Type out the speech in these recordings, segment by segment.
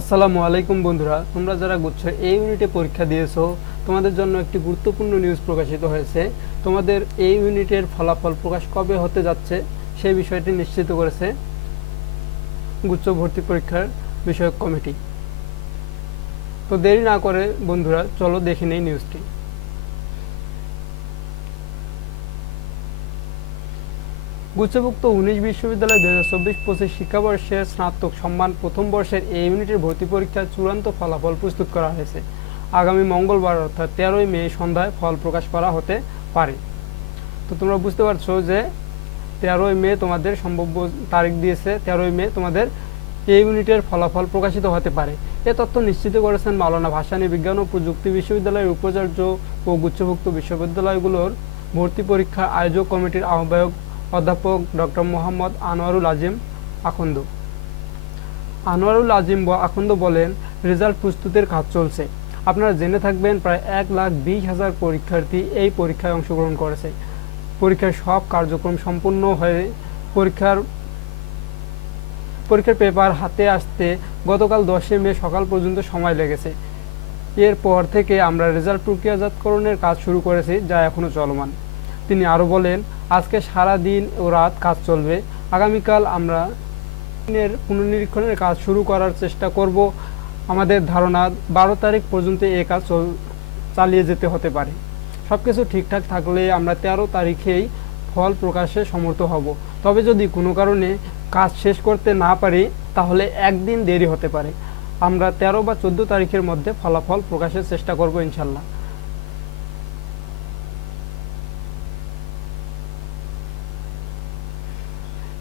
আসসালামু আলাইকুম বন্ধুরা, তোমরা যারা গুচ্ছ এই ইউনিটে পরীক্ষা দিয়েছো তোমাদের জন্য একটি গুরুত্বপূর্ণ নিউজ প্রকাশিত হয়েছে। তোমাদের এই ইউনিটের ফলাফল প্রকাশ কবে হতে যাচ্ছে সেই বিষয়টি নিশ্চিত করেছে গুচ্ছ ভর্তি পরীক্ষার বিষয়ক কমিটি। তো দেরি না করে বন্ধুরা চলো দেখে নেই নিউজটি। গুচ্ছভুক্ত ১৯ বিশ্ববিদ্যালয় ২০২৪-২৫ শিক্ষাবর্ষের স্নাতক সম্মান প্রথম বর্ষের এই ইউনিটের ভর্তি পরীক্ষার চূড়ান্ত ফলাফল প্রস্তুত করা হয়েছে। আগামী মঙ্গলবার অর্থাৎ ১৩ই মে সন্ধ্যায় ফল প্রকাশ করা হতে পারে। তো তোমরা বুঝতে পারছো যে ১৩ই মে তোমাদের সম্ভাব্য তারিখ দিয়েছে। ১৩ই মে তোমাদের এই ইউনিটের ফলাফল প্রকাশিত হতে পারে। এ তথ্য নিশ্চিত করেছেন মাওলানা ভাসানী বিজ্ঞান ও প্রযুক্তি বিশ্ববিদ্যালয়ের উপাচার্য ও গুচ্ছভুক্ত বিশ্ববিদ্যালয়গুলোর ভর্তি পরীক্ষা আয়োজক কমিটির আহ্বায়ক অধ্যাপক ডক্টর মোহাম্মদ আনোয়ারুল আজিম আখন্দ। আনোয়ারুল আজিম আখন্দ বলেন, রেজাল্ট প্রস্তুতের কাজ চলছে। আপনারা জেনে থাকবেন প্রায় ১,২০,০০০ পরীক্ষার্থী এই পরীক্ষায় অংশগ্রহণ করেছে। পরীক্ষার সব কার্যক্রম সম্পূর্ণ হয়ে পরীক্ষার পেপার হাতে আসতে গতকাল ১০ মে সকাল পর্যন্ত সময় লেগেছে। এরপর থেকে আমরা রেজাল্ট প্রক্রিয়াজাতকরণের কাজ শুরু করেছি, যা এখনও চলমান। তিনি আরও বলেন, আজকে সারা দিন ও রাত কাজ চলবে। আগামীকাল আমরা পুনর্নিরীক্ষণের কাজ শুরু করার চেষ্টা করব। আমাদের ধারণা ১২ তারিখ পর্যন্ত এই কাজ চালিয়ে যেতে হতে পারে। সব কিছু ঠিকঠাক থাকলে আমরা ১৩ তারিখেই ফল প্রকাশে সমর্থ হব। তবে যদি কোনো কারণে কাজ শেষ করতে না পারি তাহলে একদিন দেরি হতে পারে। আমরা ১৩ বা ১৪ তারিখের মধ্যে ফলাফল প্রকাশের চেষ্টা করব ইনশাল্লাহ।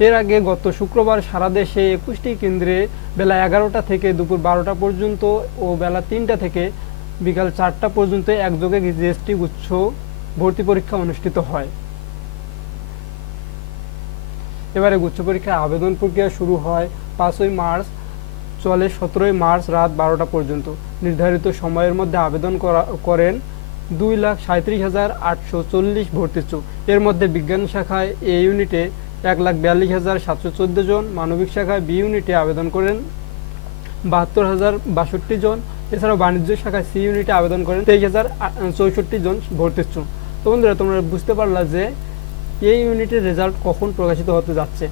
এর আগে গত শুক্রবার সারা দেশে ২১টি কেন্দ্রে বেলা ১১টা থেকে দুপুর ১২টা পর্যন্ত ও বেলা ৩টা থেকে বিকাল ৪টা পর্যন্ত একযোগে জিএসটি গুচ্ছ ভর্তি পরীক্ষা অনুষ্ঠিত হয়। এবারে গুচ্ছ পরীক্ষার আবেদন প্রক্রিয়া শুরু হয় ৫ই মার্চ, চলে ১৭ই মার্চ রাত ১২টা পর্যন্ত। নির্ধারিত সময়ের মধ্যে আবেদন করেন ২,৩৭,৮৪০ ভর্তিচ্ছু। এর মধ্যে বিজ্ঞান শাখায় এ ইউনিটে ১,৪২,৭১৪ জন, মানবিক শাখায় বি ইউনিটে আবেদন করেন ৭২,০৬২ জন। এছাড়াও বাণিজ্য শাখায় সি ইউনিটে আবেদন করেন ২৩,০৬৪ জন ভর্তিচ্ছু। তো বন্ধুরা, তোমরা বুঝতে পারলা যে এই ইউনিটের রেজাল্ট কখন প্রকাশিত হতে যাচ্ছে।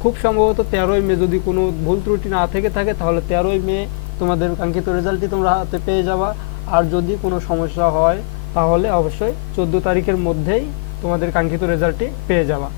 খুব সম্ভবত ১৩ই মে, যদি কোনো ভুল ত্রুটি না থেকে থাকে তাহলে ১৩ই মে তোমাদের কাঙ্ক্ষিত রেজাল্টটি তোমরা হাতে পেয়ে যাবা। আর যদি কোনো সমস্যা হয় তাহলে অবশ্যই ১৪ তারিখের মধ্যেই তোমাদের কাঙ্ক্ষিত রেজাল্টটি পেয়ে যাবা।